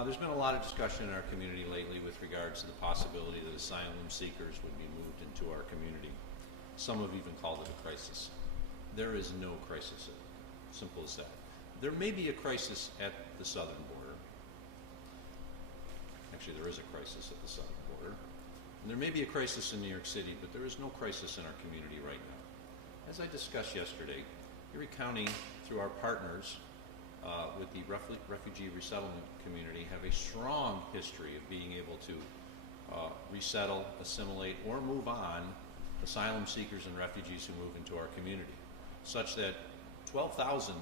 There's been a lot of discussion in our community lately with regards to the possibility that asylum seekers would be moved into our community. Some have even called it a crisis. There is no crisis, simple as that. There may be a crisis at the southern border. Actually, there is a crisis at the southern border. And there may be a crisis in New York City, but there is no crisis in our community right now. As I discussed yesterday, Erie County, through our partners with the refugee resettlement community, have a strong history of being able to resettle, assimilate, or move on asylum seekers and refugees who move into our community, such that 12,000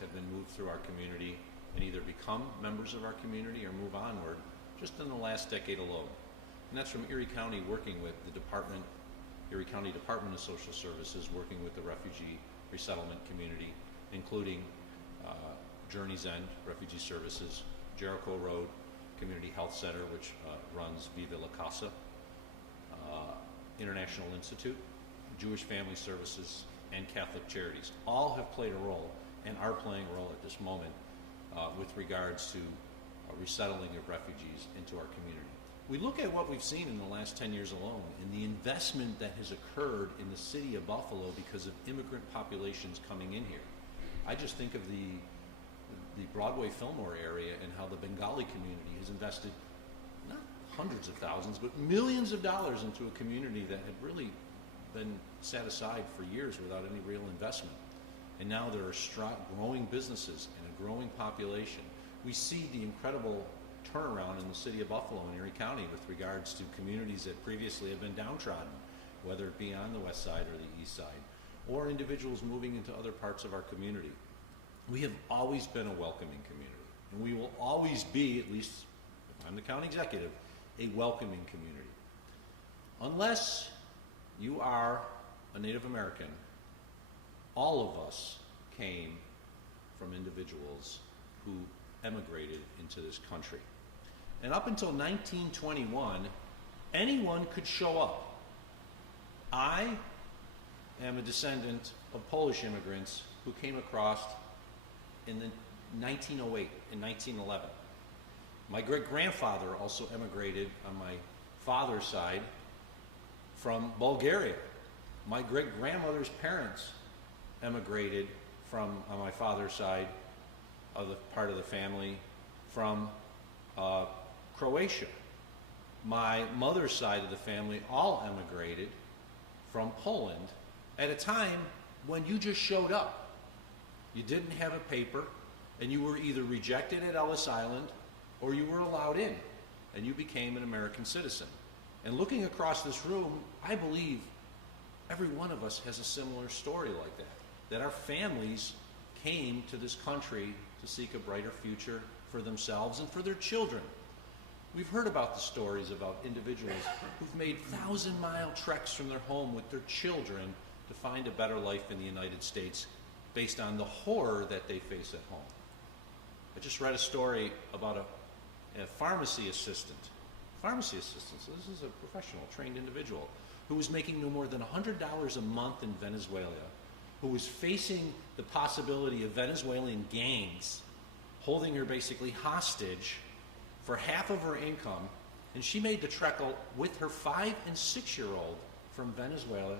have been moved through our community and either become members of our community or move onward just in the last decade alone. And that's from Erie County working with the department, Erie County Department of Social Services, working with the refugee resettlement community, including Journey's End Refugee Services, Jericho Road Community Health Center, which runs Viva La Casa, International Institute, Jewish Family Services, and Catholic Charities. All have played a role and are playing a role at this moment with regards to resettling of refugees into our community. We look at what we've seen in the last 10 years alone and the investment that has occurred in the city of Buffalo because of immigrant populations coming in here. I just think of the Broadway Fillmore area and how the Bengali community has invested not hundreds of thousands, but millions of dollars into a community that had really been set aside for years without any real investment. And now there are growing businesses and a growing population. We see the incredible turnaround in the city of Buffalo and Erie County with regards to communities that previously have been downtrodden, whether it be on the west side or the east side, or individuals moving into other parts of our community. We have always been a welcoming community, and we will always be, at least if I'm the county executive, a welcoming community. Unless you are a Native American, all of us came from individuals who emigrated into this country. And up until 1921, anyone could show up. I am a descendant of Polish immigrants who came across in 1908 and 1911. My great-grandfather also emigrated on my father's side from Bulgaria. My great-grandmother's parents emigrated from, on my father's side of the part of the family, from Croatia. My mother's side of the family all emigrated from Poland at a time when you just showed up. You didn't have a paper, and you were either rejected at Ellis Island or you were allowed in, and you became an American citizen. And looking across this room, I believe every one of us has a similar story like that our families came to this country to seek a brighter future for themselves and for their children. We've heard about the stories about individuals who've made 1,000-mile treks from their home with their children to find a better life in the United States based on the horror that they face at home. I just read a story about a pharmacy assistant. So this is a professional, trained individual who was making no more than $100 a month in Venezuela, who was facing the possibility of Venezuelan gangs holding her basically hostage for half of her income, and she made the trek with her 5- and 6-year-old from Venezuela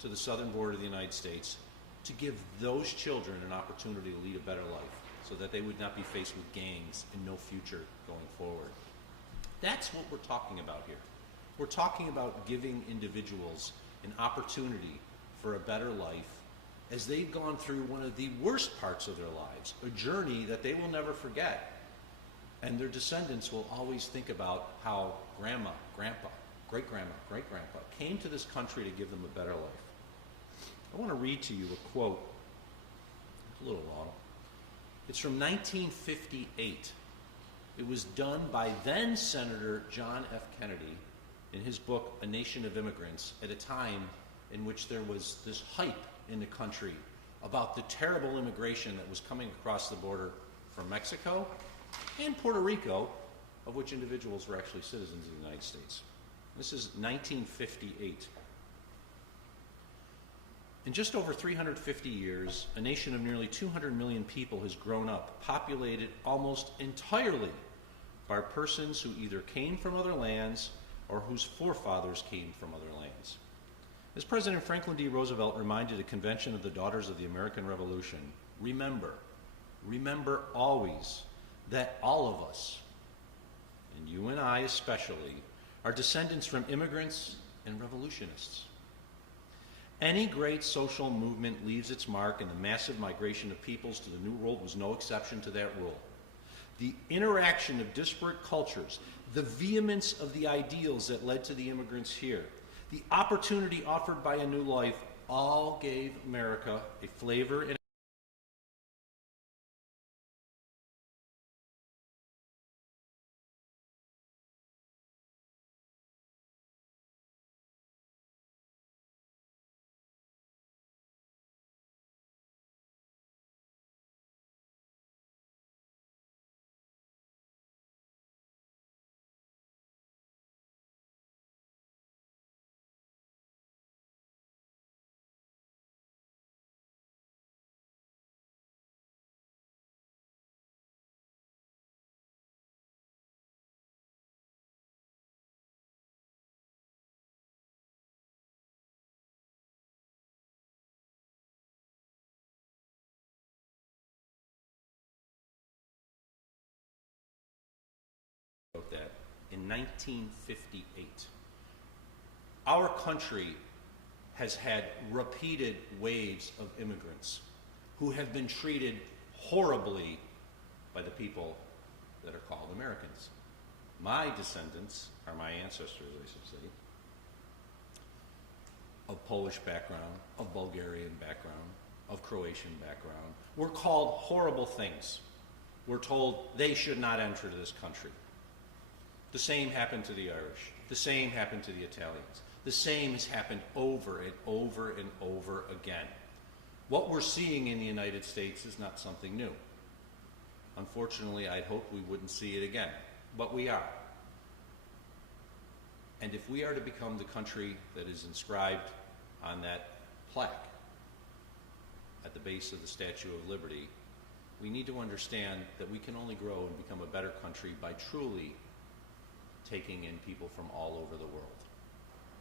to the southern border of the United States to give those children an opportunity to lead a better life so that they would not be faced with gangs and no future going forward. That's what we're talking about here. We're talking about giving individuals an opportunity for a better life as they've gone through one of the worst parts of their lives, a journey that they will never forget. And their descendants will always think about how grandma, grandpa, great-grandma, great-grandpa came to this country to give them a better life. I want to read to you a quote. It's a little long. It's from 1958. It was done by then Senator John F. Kennedy in his book, A Nation of Immigrants, at a time in which there was this hype in the country about the terrible immigration that was coming across the border from Mexico and Puerto Rico, of which individuals were actually citizens of the United States. This is 1958. In just over 350 years, a nation of nearly 200 million people has grown up, populated almost entirely by persons who either came from other lands or whose forefathers came from other lands. As President Franklin D. Roosevelt reminded a convention of the Daughters of the American Revolution, remember always that all of us, and you and I especially, are descendants from immigrants and revolutionists. Any great social movement leaves its mark, and the massive migration of peoples to the New World was no exception to that rule. The interaction of disparate cultures, the vehemence of the ideals that led to the immigrants here, the opportunity offered by a new life, all gave America a flavor and wrote that in 1958. Our country has had repeated waves of immigrants who have been treated horribly by the people that are called Americans. My descendants are my ancestors, I should say, of Polish background, of Bulgarian background, of Croatian background. We're called horrible things. We're told they should not enter this country. The same happened to the Irish. The same happened to the Italians. The same has happened over and over and over again. What we're seeing in the United States is not something new. Unfortunately, I'd hope we wouldn't see it again, but we are. And if we are to become the country that is inscribed on that plaque at the base of the Statue of Liberty, we need to understand that we can only grow and become a better country by truly taking in people from all over the world.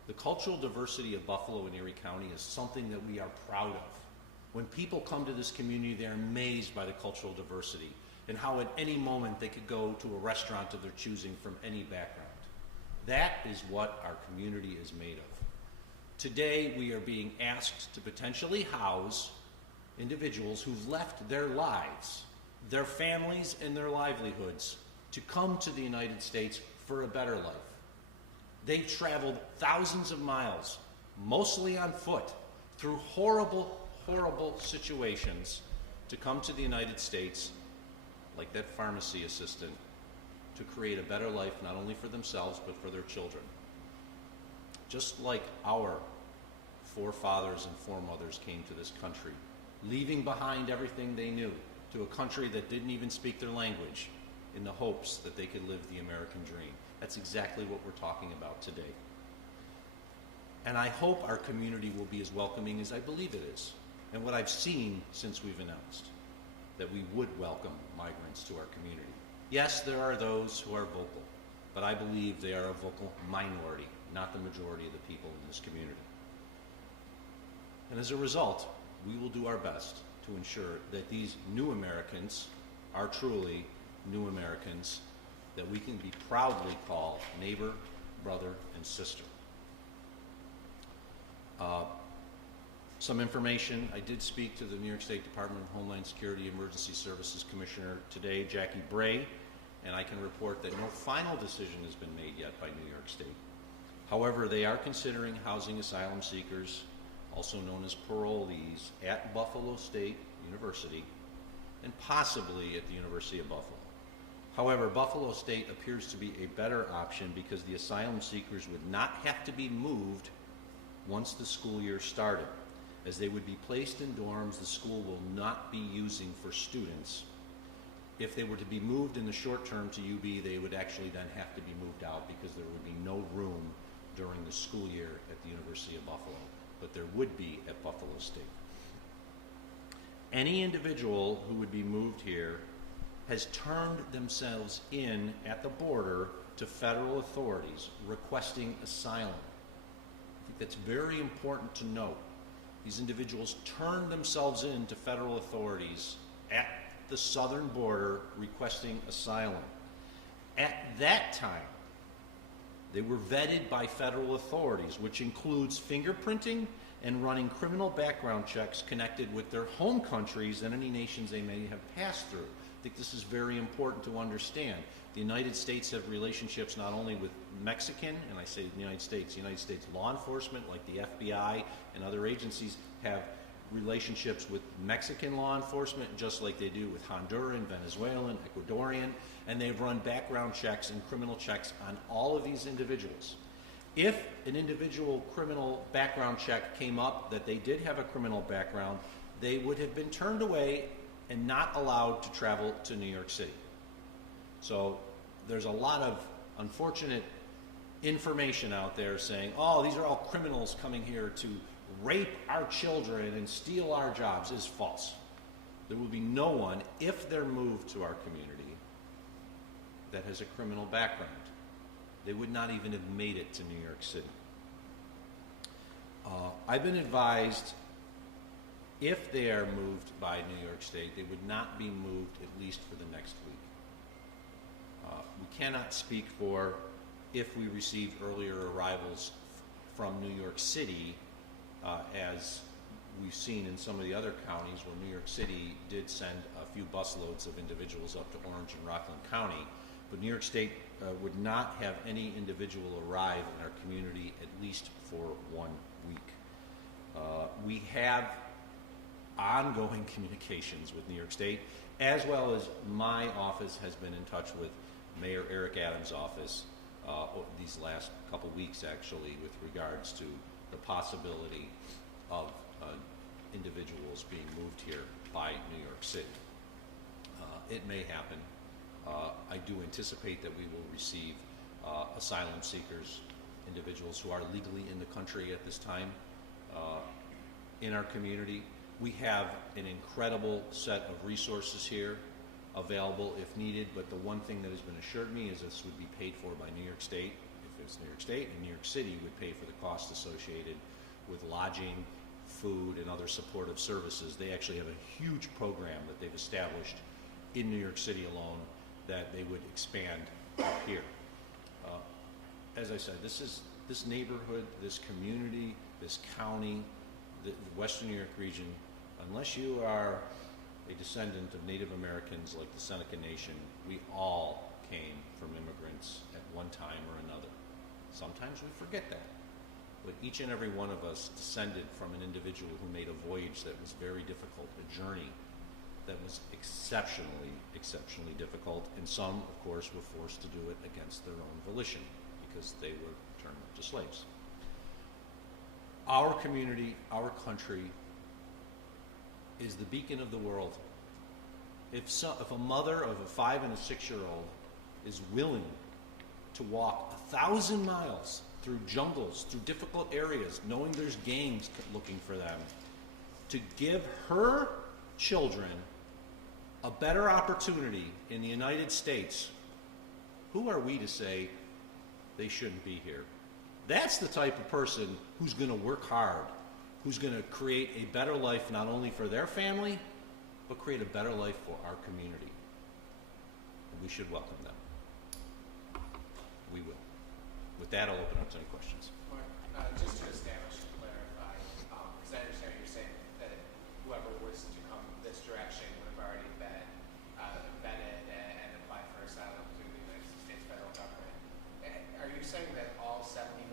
The cultural diversity of Buffalo and Erie County is something that we are proud of. When people come to this community, they're amazed by the cultural diversity and how at any moment they could go to a restaurant of their choosing from any background. That is what our community is made of. Today, we are being asked to potentially house individuals who've left their lives, their families, and their livelihoods to come to the United States for a better life. They've traveled thousands of miles, mostly on foot, through horrible, horrible situations to come to the United States, like that pharmacy assistant, to create a better life not only for themselves but for their children. Just like our forefathers and foremothers came to this country, leaving behind everything they knew to a country that didn't even speak their language in the hopes that they could live the American dream. That's exactly what we're talking about today. And I hope our community will be as welcoming as I believe it is, and what I've seen since we've announced that we would welcome migrants to our community. Yes, there are those who are vocal, but I believe they are a vocal minority, not the majority of the people in this community. And as a result, we will do our best to ensure that these new Americans are truly new Americans that we can be proudly call neighbor, brother, and sister. Some information, I did speak to the New York State Department of Homeland Security Emergency Services Commissioner today, Jackie Bray, and I can report that no final decision has been made yet by New York State. However, they are considering housing asylum seekers, also known as parolees, at Buffalo State University and possibly at the University of Buffalo. However, Buffalo State appears to be a better option because the asylum seekers would not have to be moved once the school year started, as they would be placed in dorms the school will not be using for students. If they were to be moved in the short term to UB, they would actually then have to be moved out because there would be no room during the school year at the University of Buffalo. but there would be at Buffalo State. Any individual who would be moved here has turned themselves in at the border to federal authorities requesting asylum. I think that's very important to note. These individuals turned themselves in to federal authorities at the southern border requesting asylum. At that time, they were vetted by federal authorities, which includes fingerprinting and running criminal background checks connected with their home countries and any nations they may have passed through. I think this is very important to understand. The United States have relationships not only with Mexican, and I say the United States law enforcement like the FBI and other agencies have relationships with Mexican law enforcement just like they do with Honduran, Venezuelan, Ecuadorian, and they've run background checks and criminal checks on all of these individuals. If an individual criminal background check came up that they did have a criminal background, they would have been turned away and not allowed to travel to New York City. So there's a lot of unfortunate information out there saying, oh, these are all criminals coming here to rape our children and steal our jobs, is false. There will be no one, if they're moved to our community, that has a criminal background. They would not even have made it to New York City. I've been advised if they are moved by New York State, they would not be moved at least for the next week. We cannot speak for if we received earlier arrivals from New York City, as we've seen in some of the other counties where New York City did send a few busloads of individuals up to Orange and Rockland County. But New York State would not have any individual arrive in our community at least for 1 week. We have ongoing communications with New York State, as well as my office has been in touch with Mayor Eric Adams' office these last couple weeks, actually, with regards to the possibility of individuals being moved here by New York City. It may happen. I do anticipate that we will receive asylum seekers, individuals who are legally in the country at this time in our community. We have an incredible set of resources here available if needed, but the one thing that has been assured me is this would be paid for by New York State. If it's New York State, and New York City would pay for the costs associated with lodging, food, and other supportive services. They actually have a huge program that they've established in New York City alone that they would expand up here. As I said, this neighborhood, this community, this county, the Western New York region, unless you are a descendant of Native Americans like the Seneca Nation, we all came from immigrants at one time or another. Sometimes we forget that. But each and every one of us descended from an individual who made a voyage that was very difficult, a journey that was exceptionally, exceptionally difficult, and some, of course, were forced to do it against their own volition because they were turned into slaves. Our community, our country, is the beacon of the world. If a mother of a 5 and a 6-year-old is willing to walk 1,000 miles through jungles, through difficult areas, knowing there's gangs looking for them, to give her children a better opportunity in the United States, who are we to say they shouldn't be here? That's the type of person who's going to work hard, who's going to create a better life not only for their family, but create a better life for our community. And we should welcome them. We will. With that, I'll open up to any questions. Mark, just to establish and clarify, because I understand you're saying that whoever was to come this direction would have already been vetted and applied for asylum through the United States federal government. Are you saying that all 71,000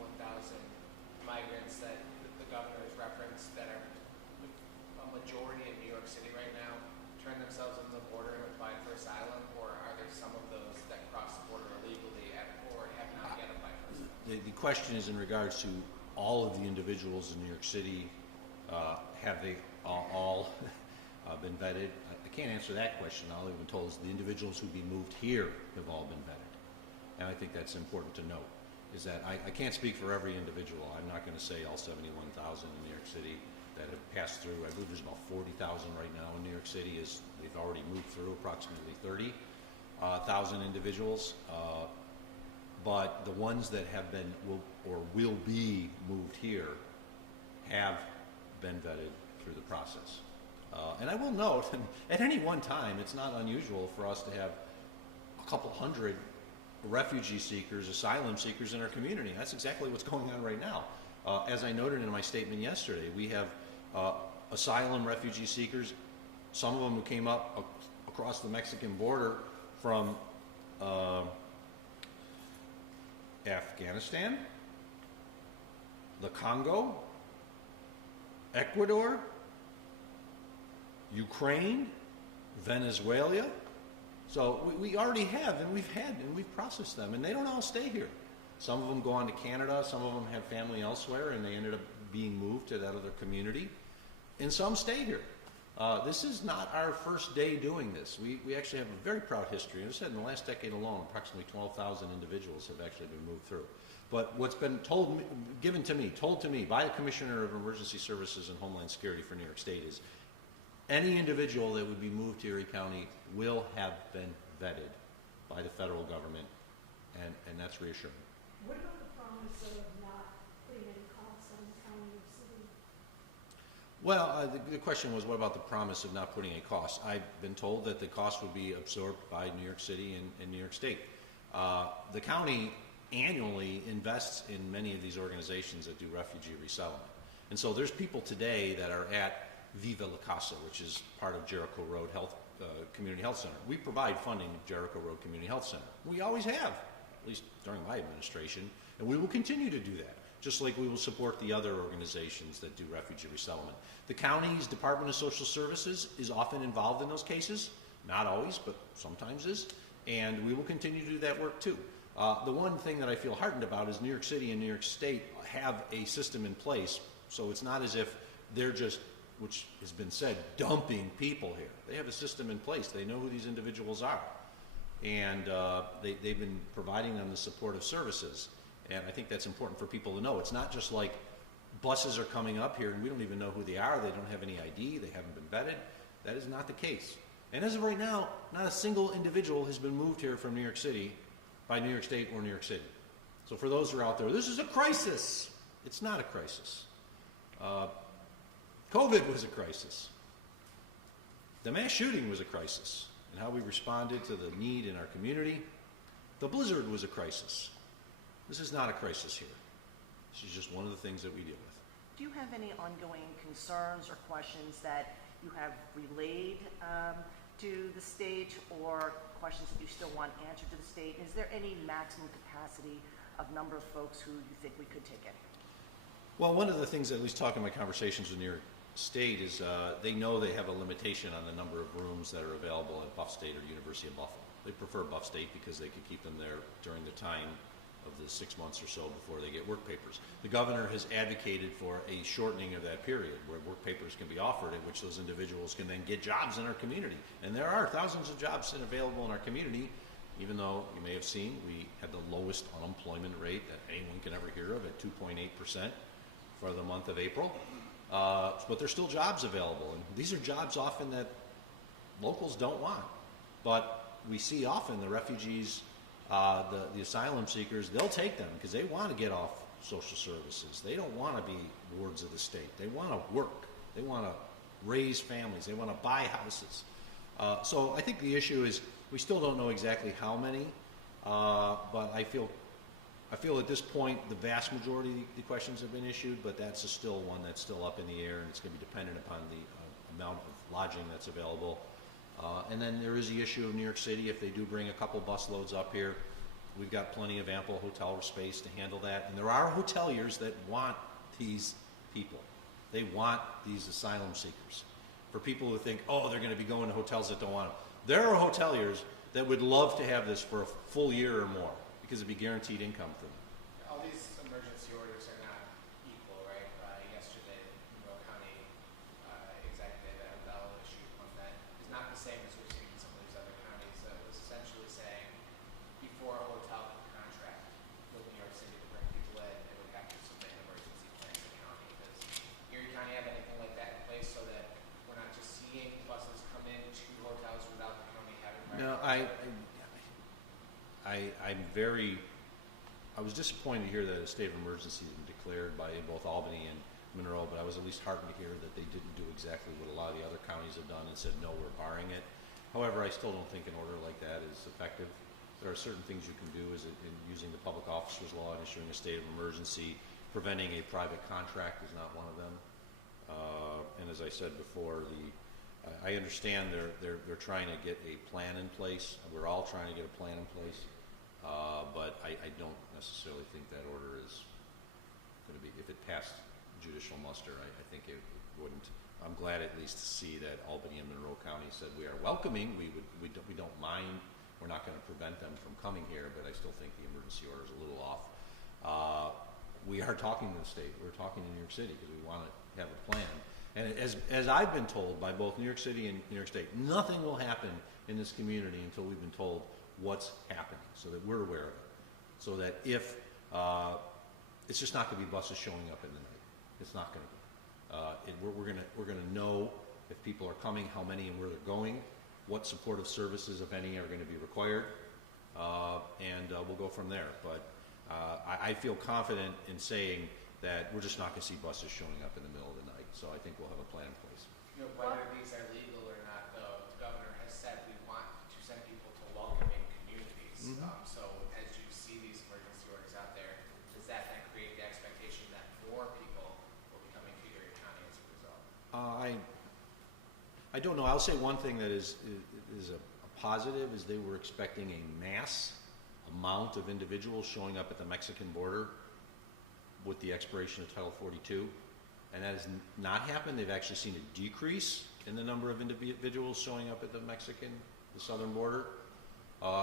migrants that the governor has referenced that are a majority in New York City right now turn themselves into the border and apply for asylum, or are there some of those that cross the border illegally or have not yet applied for asylum? The question is in regards to all of the individuals in New York City. Have they all been vetted? I can't answer that question. All I've been told is the individuals who be moved here have all been vetted. And I think that's important to note. is that I can't speak for every individual. I'm not going to say all 71,000 in New York City that have passed through. I believe there's about 40,000 right now in New York City. They've already moved through approximately 30,000 individuals. But the ones that have been will be moved here have been vetted through the process. And I will note, at any one time, it's not unusual for us to have a couple hundred refugee seekers, asylum seekers in our community. That's exactly what's going on right now. As I noted in my statement yesterday, we have asylum refugee seekers, some of them who came up across the Mexican border from Afghanistan, the Congo, Ecuador, Ukraine, Venezuela. So we already have, and we've processed them, and they don't all stay here. Some of them go on to Canada, some of them have family elsewhere, and they ended up being moved to that other community, and some stay here. This is not our first day doing this. We actually have a very proud history. As I said, in the last decade alone, approximately 12,000 individuals have actually been moved through. But what's been told to me by the Commissioner of Emergency Services and Homeland Security for New York State is any individual that would be moved to Erie County will have been vetted by the federal government, and that's reassuring. What about the promise of not putting any costs on the county or city? Well, the question was, what about the promise of not putting any costs? I've been told that the cost would be absorbed by New York City and New York State. The county annually invests in many of these organizations that do refugee resettlement. And so there's people today that are at Viva La Casa, which is part of Jericho Road Community Health Center. We provide funding to Jericho Road Community Health Center. We always have, at least during my administration, and we will continue to do that, just like we will support the other organizations that do refugee resettlement. The county's Department of Social Services is often involved in those cases, not always, but sometimes is, and we will continue to do that work too. The one thing that I feel heartened about is New York City and New York State have a system in place, so it's not as if they're just, which has been said, dumping people here. They have a system in place. They know who these individuals are. And they've been providing them the supportive services. And I think that's important for people to know. It's not just like buses are coming up here and we don't even know who they are. They don't have any ID. They haven't been vetted. That is not the case. And as of right now, not a single individual has been moved here from New York City by New York State or New York City. So for those who are out there, this is a crisis. It's not a crisis. COVID was a crisis. The mass shooting was a crisis, and how we responded to the need in our community. The blizzard was a crisis. This is not a crisis here. This is just one of the things that we deal with. Do you have any ongoing concerns or questions that you have relayed to the state, or questions that you still want answered to the state? Is there any maximum capacity of number of folks who you think we could take in? Well, one of the things, at least talking in my conversations with New York State, is they know they have a limitation on the number of rooms that are available at Buff State or University of Buffalo. They prefer Buff State because they could keep them there during the time of the 6 months or so before they get work papers. The governor has advocated for a shortening of that period where work papers can be offered, in which those individuals can then get jobs in our community. And there are thousands of jobs available in our community, even though you may have seen we had the lowest unemployment rate that anyone can ever hear of at 2.8% for the month of April. But there's still jobs available, and these are jobs often that locals don't want. But we see often the refugees, the asylum seekers, they'll take them because they want to get off social services. They don't want to be wards of the state. They want to work. They want to raise families. They want to buy houses. So I think the issue is we still don't know exactly how many, but I feel at this point the vast majority of the questions have been issued, but that's still one that's still up in the air, and it's going to be dependent upon the amount of lodging that's available. And then there is the issue of New York City. If they do bring a couple bus loads up here, we've got plenty of ample hotel space to handle that. And there are hoteliers that want these people. They want these asylum seekers. For people who think, oh, they're going to be going to hotels that don't want them. There are hoteliers that would love to have this for a full year or more because it'd be guaranteed income for them. All these emergency orders are not equal, right? Yesterday, Monroe County executive at Bell issued one that is not the same as we've seen in some of these other counties. It was essentially saying before a hotel can contract with New York City to No, I was disappointed to hear that a state of emergency had been declared by both Albany and Monroe, but I was at least heartened to hear that they didn't do exactly what a lot of the other counties have done and said, no, we're barring it. However, I still don't think an order like that is effective. There are certain things you can do in using the public officers law and issuing a state of emergency. Preventing a private contract is not one of them. And as I said before, I understand they're trying to get a plan in place. We're all trying to get a plan in place. But I don't necessarily think that order is going to be, if it passed judicial muster, I think it wouldn't. I'm glad at least to see that Albany and Monroe County said we are welcoming. We don't mind. We're not going to prevent them from coming here, but I still think the emergency order is a little off. We are talking to the state. We're talking to New York City because we want to have a plan. And as I've been told by both New York City and New York State, nothing will happen in this community until we've been told what's happening, so that we're aware of it. So that if it's just not going to be buses showing up in the night. It's not going to be. We're going to know if people are coming, how many, and where they're going, what supportive services, if any, are going to be required, and we'll go from there. But I feel confident in saying that we're just not going to see buses showing up in the middle of the night. So I think we'll have a plan in place. You know, whether these are legal or not, though, the governor has said we want to send people to welcoming communities. So as you see these emergency orders out there, does that then create the expectation that more people will be coming to Erie County as a result? I don't know. I'll say one thing that is a positive is they were expecting a mass amount of individuals showing up at the Mexican border with the expiration of Title 42, and that has not happened. They've actually seen a decrease in the number of individuals showing up at the southern border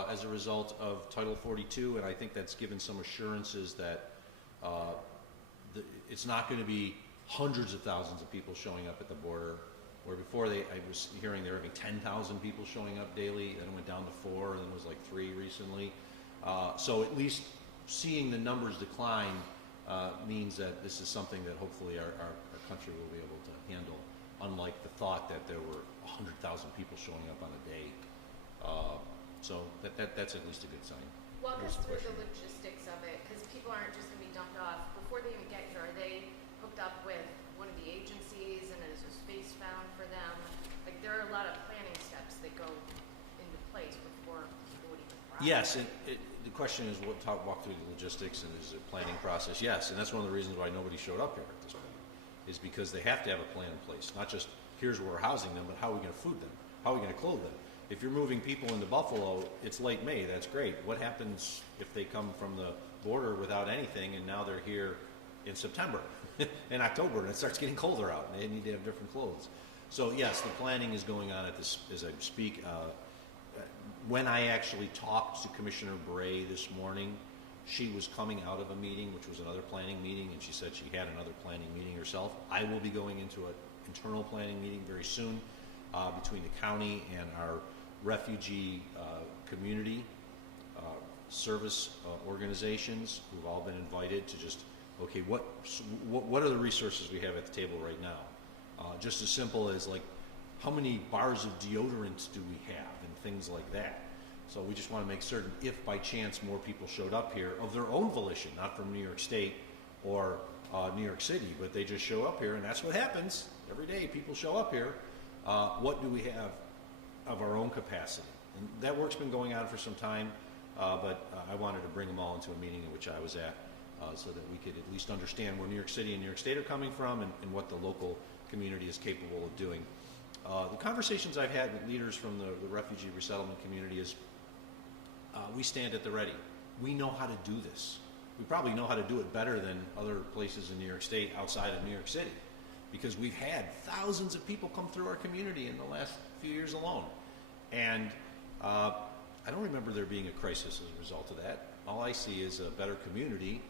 as a result of Title 42, and I think that's given some assurances that it's not going to be hundreds of thousands of people showing up at the border, where before I was hearing they were having 10,000 people showing up daily, then it went down to 4, and then it was like 3 recently. So at least seeing the numbers decline means that this is something that hopefully our country will be able to handle, unlike the thought that there were 100,000 people showing up on a day. So that's at least a good sign. Walk us through the logistics of it, because people aren't just going to be dumped off. Before they even get here, are they hooked up with one of the agencies, and is a space found for them? Like, there are a lot of planning steps that go into place before people would even arrive. Yes, and the question is, we'll walk through the logistics and is it a planning process? Yes, and that's one of the reasons why nobody showed up here at this point, is because they have to have a plan in place. Not just, here's where we're housing them, but how are we going to food them? How are we going to clothe them? If you're moving people into Buffalo, it's late May, that's great. What happens if they come from the border without anything and now they're here in September, in October, and it starts getting colder out and they need to have different clothes? So yes, the planning is going on at this as I speak. When I actually talked to Commissioner Bray this morning, she was coming out of a meeting, which was another planning meeting, and she said she had another planning meeting herself. I will be going into an internal planning meeting very soon between the county and our refugee community service organizations who've all been invited to just, okay, what are the resources we have at the table right now? Just as simple as, like, how many bars of deodorant do we have and things like that. So we just want to make certain, if by chance more people showed up here of their own volition, not from New York State or New York City, but they just show up here, and that's what happens every day. People show up here. What do we have of our own capacity? And that work's been going on for some time, but I wanted to bring them all into a meeting in which I was at so that we could at least understand where New York City and New York State are coming from and what the local community is capable of doing. The conversations I've had with leaders from the refugee resettlement community is we stand at the ready. We know how to do this. We probably know how to do it better than other places in New York State outside of New York City, because we've had thousands of people come through our community in the last few years alone. And I don't remember there being a crisis as a result of that. All I see is a better community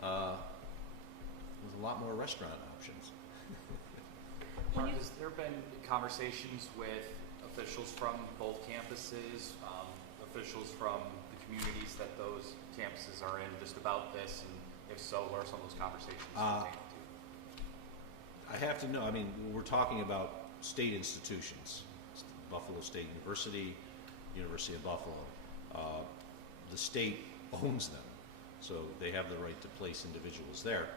with a lot more restaurant options. Mark, has there been conversations with officials from both campuses, officials from the communities that those campuses are in, just about this? And if so, what are some of those conversations pertaining to? I have to know. I mean, we're talking about state institutions, Buffalo State University, University of Buffalo. The state owns them, so they have the right to place individuals there.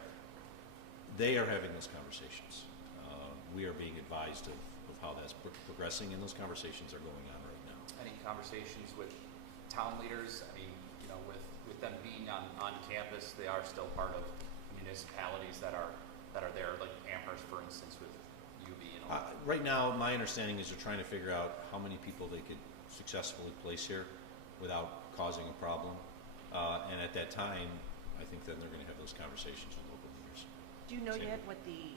They are having those conversations. We are being advised of how that's progressing, and those conversations are going on right now. Any conversations with town leaders? I mean, you know, with them being on campus, they are still part of municipalities that are there, like Amherst, for instance, with UB and all. Right now, my understanding is they're trying to figure out how many people they could successfully place here without causing a problem. And at that time, I think then they're going to have those conversations with local leaders. Do you know Same. yet what the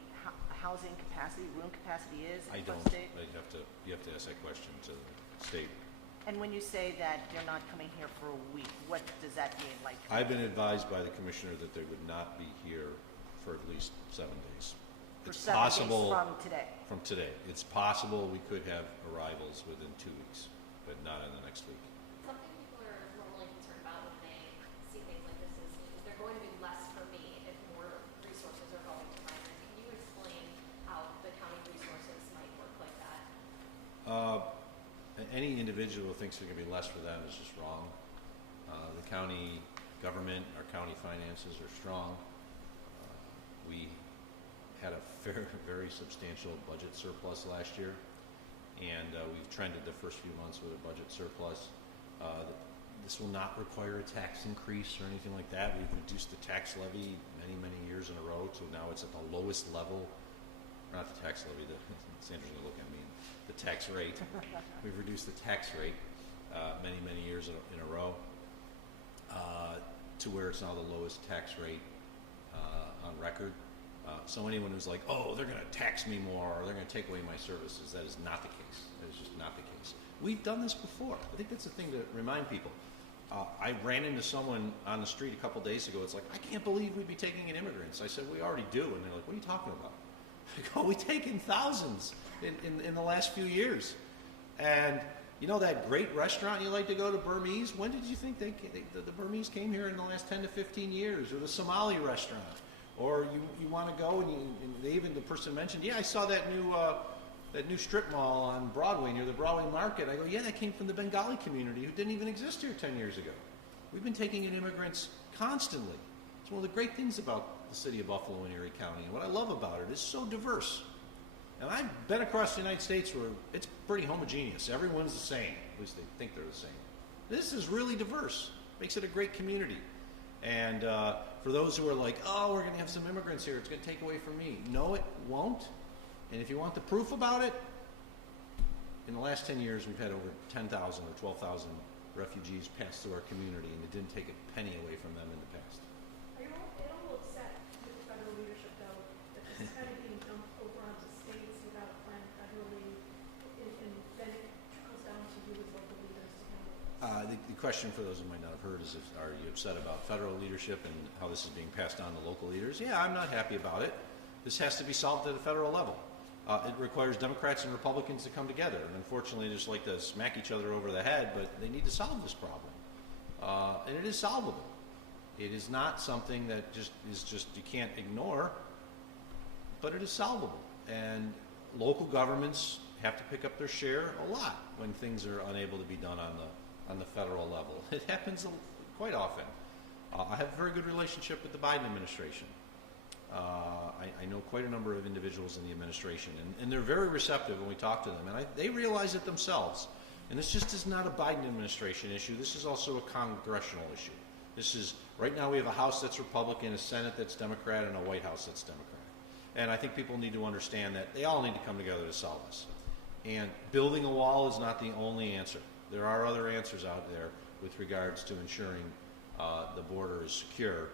housing capacity, room capacity is I in the don't. state? You have to ask that question to the state. And when you say that they're not coming here for a week, what does that mean? Like, I've been advised by the commissioner that they would not be here for at least 7 days. for It's 7 days possible from today? from today. It's possible we could have arrivals within 2 weeks, but not in the next week. Something people are normally concerned about when they see things like this is they're going to be less for me if more resources are going to minors. Can you explain how the county resources might work like that? Any individual who thinks there's going to be less for them is just wrong. The county government, our county finances are strong. We had a very substantial budget surplus last year, and we've trended the first few months with a budget surplus. This will not require a tax increase or anything like that. We've reduced the tax levy many years in a row, so now it's at the lowest level. Not the tax levy, Sandra's gonna look at me. The tax rate. We've reduced the tax rate many years in a row to where it's now the lowest tax rate on record. So anyone who's like, oh, they're going to tax me more or they're going to take away my services, that is not the case. That is just not the case. We've done this before. I think that's the thing to remind people. I ran into someone on the street a couple days ago. It's like, I can't believe we'd be taking in immigrants. I said, we already do. And they're like, what are you talking about? I go, we take in thousands in the last few years. And you know that great restaurant you like to go to, Burmese? When did you think the Burmese came here in the last 10 to 15 years? Or the Somali restaurant? Or you want to go and even the person mentioned, yeah, I saw that new strip mall on Broadway near the Broadway Market. I go, yeah, that came from the Bengali community who didn't even exist here 10 years ago. We've been taking in immigrants constantly. It's one of the great things about the city of Buffalo and Erie County. And what I love about it is so diverse. And I've been across the United States where it's pretty homogeneous. Everyone's the same. At least they think they're the same. This is really diverse. Makes it a great community. And for those who are like, oh, we're going to have some immigrants here, it's going to take away from me. No, it won't. And if you want the proof about it, in the last 10 years, we've had over 10,000 or 12,000 refugees pass through our community, and it didn't take a penny away from them in the past. Are you a little upset with the federal leadership, though, that this is kind of being dumped over onto states without a plan federally, and then it trickles down to you as local leaders to handle it? The question for those who might not have heard is, are you upset about federal leadership and how this is being passed on to local leaders? Yeah, I'm not happy about it. This has to be solved at a federal level. It requires Democrats and Republicans to come together, and unfortunately they just like to smack each other over the head, but they need to solve this problem. And it is solvable. It is not something that you can't ignore, but it is solvable. And local governments have to pick up their share a lot when things are unable to be done on the federal level. It happens quite often. I have a very good relationship with the Biden administration. I know quite a number of individuals in the administration, and they're very receptive when we talk to them, and they realize it themselves. And this just is not a Biden administration issue. This is also a congressional issue. This is, right now we have a House that's Republican, a Senate that's Democrat, and a White House that's Democrat. And I think people need to understand that they all need to come together to solve this. And building a wall is not the only answer. There are other answers out there with regards to ensuring the border is secure,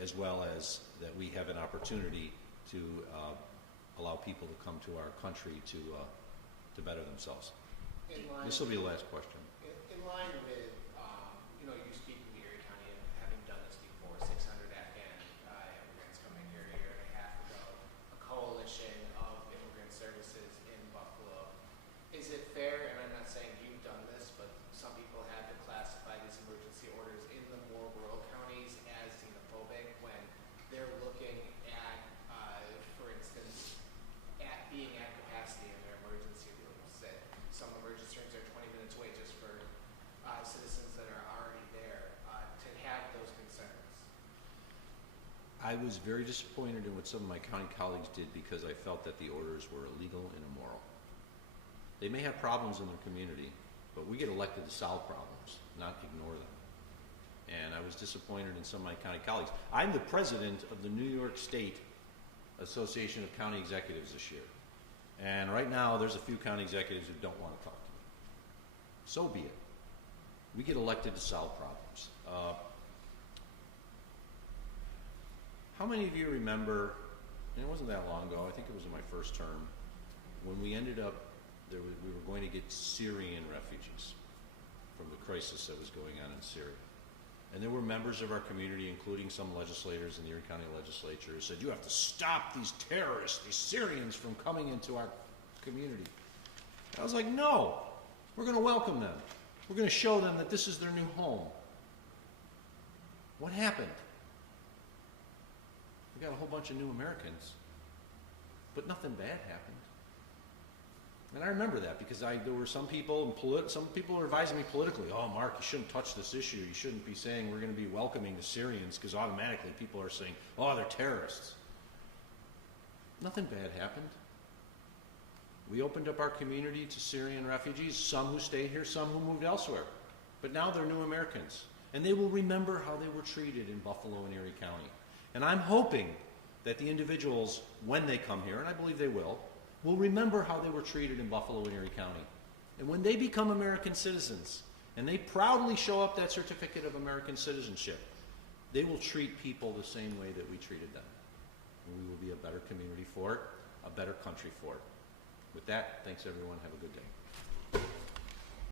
as well as that we have an opportunity to allow people to come to our country to better themselves. This will be the last question. In line with, you speak in Erie County and having done this before, 600 Afghan immigrants coming here a year and a half ago, a coalition of immigrant services in Buffalo. Is it fair, and I'm not saying you've done this, but some people have to classify these emergency orders in the more rural counties as xenophobic when they're looking at, for instance, at being at capacity in their emergency rooms, that some emergency rooms are 20 minutes away just for I was very disappointed in what some of my county colleagues did because I felt that the orders were illegal and immoral. They may have problems in their community, but we get elected to solve problems, not ignore them. And I was disappointed in some of my county colleagues. I'm the president of the New York State Association of County Executives this year. And right now, there's a few county executives who don't want to talk to me. So be it. We get elected to solve problems. How many of you remember, and it wasn't that long ago, I think it was in my first term, when we ended up, we were going to get Syrian refugees from the crisis that was going on in Syria. And there were members of our community, including some legislators in the Erie County legislature, who said, you have to stop these terrorists, these Syrians from coming into our community. And I was like, no, we're going to welcome them. We're going to show them that this is their new home. What happened? We got a whole bunch of new Americans, but nothing bad happened. And I remember that because there were some people, some people were advising me politically, oh, Mark, you shouldn't touch this issue. You shouldn't be saying we're going to be welcoming the Syrians because automatically people are saying, oh, they're terrorists. Nothing bad happened. We opened up our community to Syrian refugees, some who stayed here, some who moved elsewhere. But now they're new Americans. And they will remember how they were treated in Buffalo and Erie County. And I'm hoping that the individuals, when they come here, and I believe they will remember how they were treated in Buffalo and Erie County. And when they become American citizens, and they proudly show up that certificate of American citizenship, they will treat people the same way that we treated them. And we will be a better community for it, a better country for it. With that, thanks everyone. Have a good day.